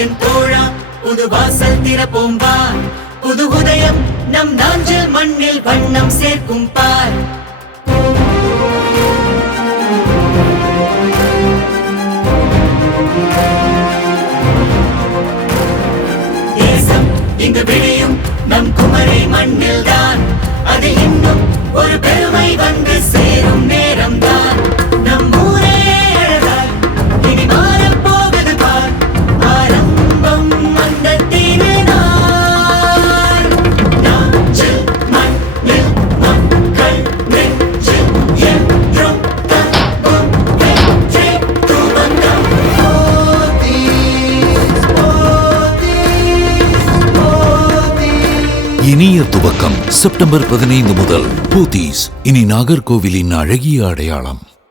என் தோழா புது வாசல் திறப்போம் வா, புது உதயம் நம் நாஞ்சில் மண்ணில் வண்ணம் சேர்க்கும் பார். தேசம் இங்கு விழியும் நம் குமரி மண்ணில் தான், அது இன்னும் ஒரு பெருமை வந்து சேரும் நேரம் தான். நம் ஊரே அழகாய் இனி மாறப் போவது பார், ஆரம்பம் அந்த திருநாள். நாஞ்சில் மண்ணில் மக்கள் நெஞ்சில் என்றும் தங்கும் வெற்றி துவக்கம். இனிய துவக்கம் செப்டம்பர் 15 முதல். போத்தீஸ் இனி நாகர்கோவிலின் அழகிய அடையாளம்.